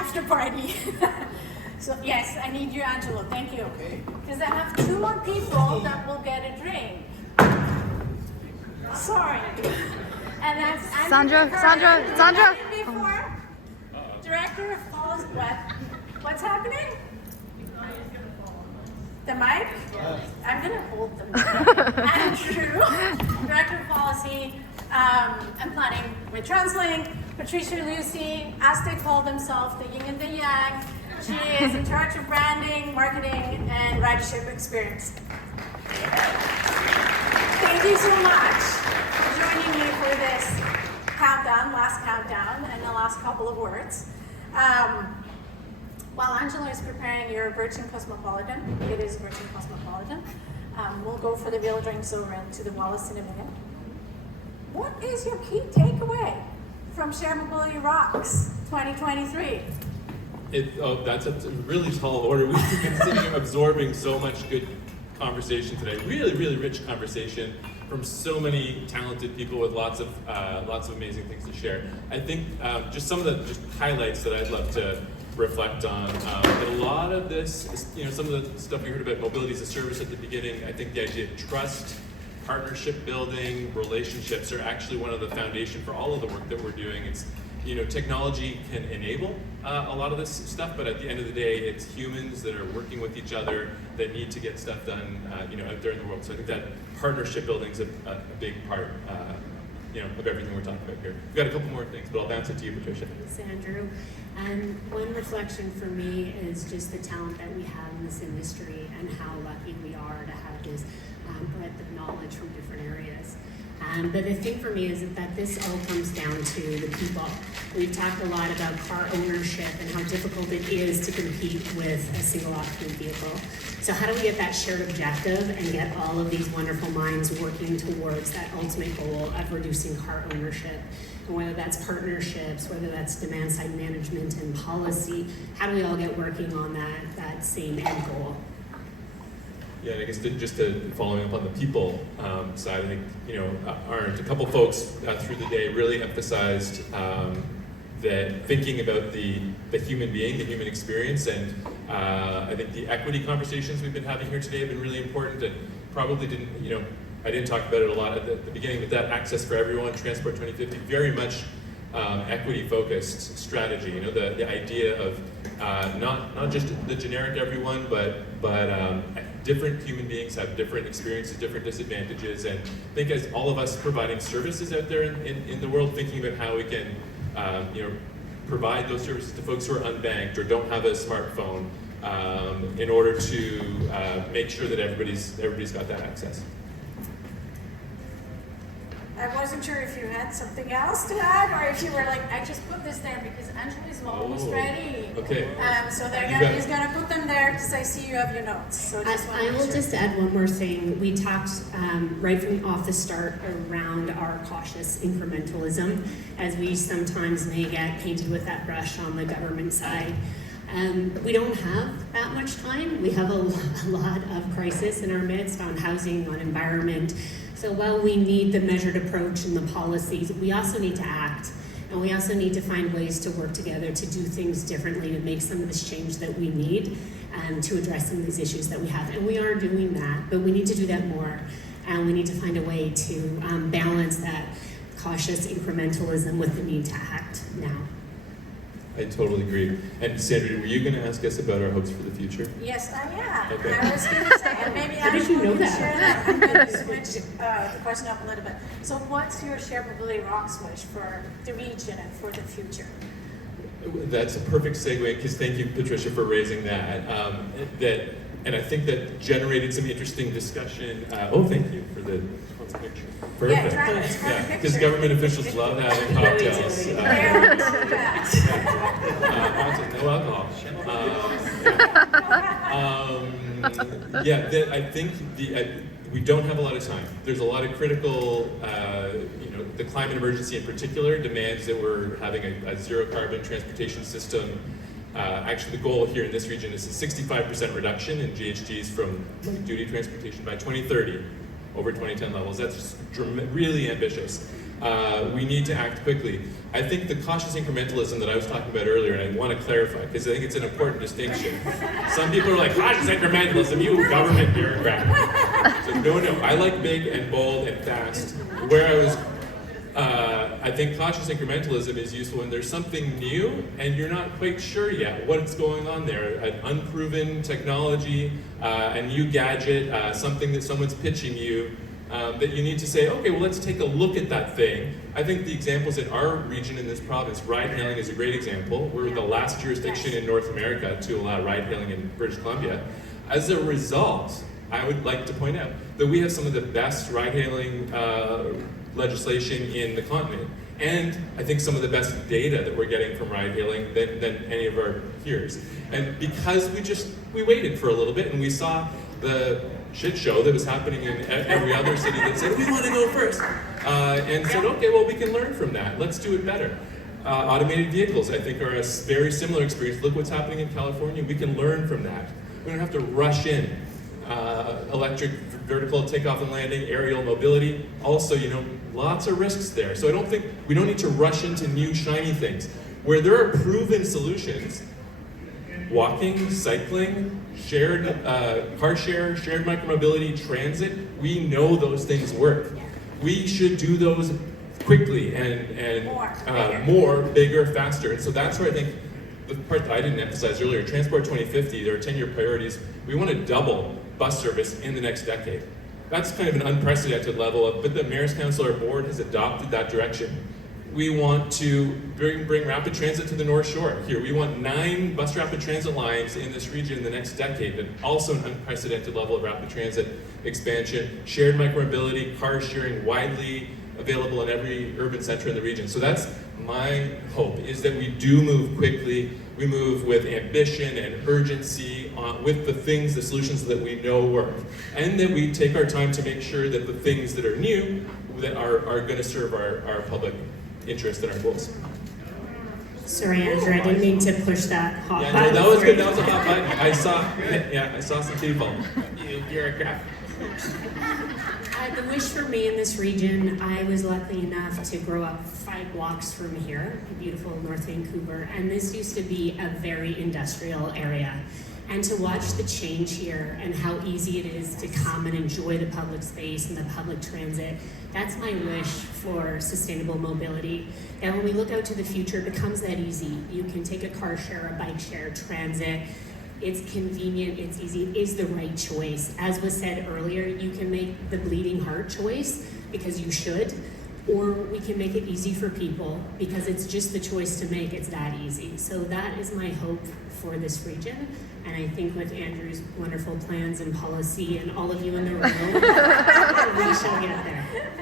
after party. So yes, I need you, Angelo. Thank you. Okay. Because I have 2 more people that will get a drink. Sorry. And that's Sandra. Before, Director of Policy. What's happening? The mic? I'm gonna hold the mic. Andrew, Director of Policy and Planning with TransLink. Patricia Lucy, as they call themselves, the yin and the yang. She is in charge of branding, marketing, and ridership experience. Thank you so much for joining me for this countdown, last countdown, and the last couple of words. While Angela is preparing your Virgin Cosmopolitan, it is Virgin Cosmopolitan, we'll go for the real drinks over into the Wallace in a minute. What is your key takeaway from Share Mobility Rocks 2023? That's a really tall order. We've been sitting here absorbing so much good conversation today. Really, really rich conversation from so many talented people with lots of amazing things to share. I think just some of the highlights that I'd love to reflect on. That a lot of this, some of the stuff we heard about mobility as a service at the beginning. I think the idea of trust, partnership building, relationships are actually one of the foundation for all of the work that we're doing. It's technology can enable a lot of this stuff, but at the end of the day, it's humans that are working with each other that need to get stuff done, out there in the world. So I think that partnership building is a big part, of everything we're talking about here. We've got a couple more things, but I'll bounce it to you, Patricia. Thanks, Andrew. And one reflection for me is just the talent that we have in this industry and how lucky we are to have this breadth of knowledge from different areas. But the thing for me is that this all comes down to the people. We've talked a lot about car ownership and how difficult it is to compete with a single occupant vehicle. So how do we get that shared objective and get all of these wonderful minds working towards that ultimate goal of reducing car ownership? And whether that's partnerships, whether that's demand side management and policy, how do we all get working on that same end goal? Yeah, and I guess just to following up on the people side, I think a couple folks through the day really emphasized that thinking about the human being, the human experience, and I think the equity conversations we've been having here today have been really important. And probably I didn't talk about it a lot at the beginning, but that access for everyone, Transport 2050, very much equity focused strategy. The idea of not just the generic everyone, but different human beings have different experiences, different disadvantages, and I think as all of us providing services out there in the world, thinking about how we can provide those services to folks who are unbanked or don't have a smartphone in order to make sure that everybody's got that access. I wasn't sure if you had something else to add, or if you were like, I just put this there because Angela's almost ready. Okay. So he's gonna put them there because I see you have your notes. So I will just add one more thing. We talked right from off the start around our cautious incrementalism, as we sometimes may get painted with that brush on the government side. We don't have that much time. We have a lot of crisis in our midst on housing, on environment. So while we need the measured approach and the policies, we also need to act. And we also need to find ways to work together to do things differently, to make some of this change that we need to address some of these issues that we have. And we are doing that, but we need to do that more. And we need to find a way to balance that cautious incrementalism with the need to act now. I totally agree. And Sandra, were you going to ask us about our hopes for the future? Yes, I am. Okay. I was going to say, and maybe How did you know that? Share that. I'm going to switch the question up a little bit. So what's your Share Mobility Rocks wish for the region and for the future? That's a perfect segue, because thank you, Patricia, for raising that. And I think that generated some interesting discussion. Thank you for the picture. Perfect. Yeah, because government officials love having cocktails. No alcohol. I think we don't have a lot of time. There's a lot of critical, the climate emergency in particular demands that we're having a zero carbon transportation system. Actually, the goal here in this region is a 65% reduction in GHGs from light-duty transportation by 2030 over 2010 levels. That's just really ambitious. we need to act quickly. I think the cautious incrementalism that I was talking about earlier, and I want to clarify because I think it's an important distinction. Some people are like, cautious incrementalism, you government bureaucrat. So no, I like big and bold and fast. Where I was, I think cautious incrementalism is useful when there's something new and you're not quite sure yet what's going on there. An unproven technology, a new gadget, something that someone's pitching you. That you need to say, okay, well, let's take a look at that thing. I think the examples in our region in this province, ride-hailing is a great example. We're the last jurisdiction in North America to allow ride-hailing in British Columbia. As a result, I would like to point out that we have some of the best ride-hailing legislation in the continent. And I think some of the best data that we're getting from ride-hailing than any of our peers. And because we waited for a little bit and we saw the shit show that was happening in every other city that said, we want to go first. And said, okay, well, we can learn from that. Let's do it better. Automated vehicles, I think, are a very similar experience. Look what's happening in California. We can learn from that. We don't have to rush in. Electric vertical takeoff and landing, aerial mobility. Also, lots of risks there. So I don't think we don't need to rush into new shiny things. Where there are proven solutions, walking, cycling, shared car share, shared micromobility, transit, we know those things work. We should do those quickly and more, bigger, faster. And so that's where I think the part that I didn't emphasize earlier, Transport 2050, there are 10-year priorities. We want to double bus service in the next decade. That's kind of an unprecedented level, but the Mayor's Council, our board, has adopted that direction. We want to bring rapid transit to the North Shore. Here, we want 9 bus rapid transit lines in this region in the next decade, but also an unprecedented level of rapid transit expansion, shared micromobility, car sharing widely available in every urban center in the region. So that's my hope, is that we do move quickly, we move with ambition and urgency with the solutions that we know work, and that we take our time to make sure that the things that are new that are going to serve our public interest and our goals. Sorry, Andrew, I didn't mean to push that hot button. No, that was good. That was a hot button. I saw some people. You bureaucrat. The wish for me in this region, I was lucky enough to grow up 5 blocks from here, beautiful North Vancouver, and this used to be a very industrial area. And to watch the change here and how easy it is to come and enjoy the public space and the public transit, that's my wish for sustainable mobility. And when we look out to the future, it becomes that easy. You can take a car share, a bike share, transit. It's convenient, it's easy, it is the right choice. As was said earlier, you can make the bleeding heart choice because you should, or we can make it easy for people because it's just the choice to make, it's that easy. So that is my hope for this region. And I think with Andrew's wonderful plans and policy and all of you in the room, we shall get there.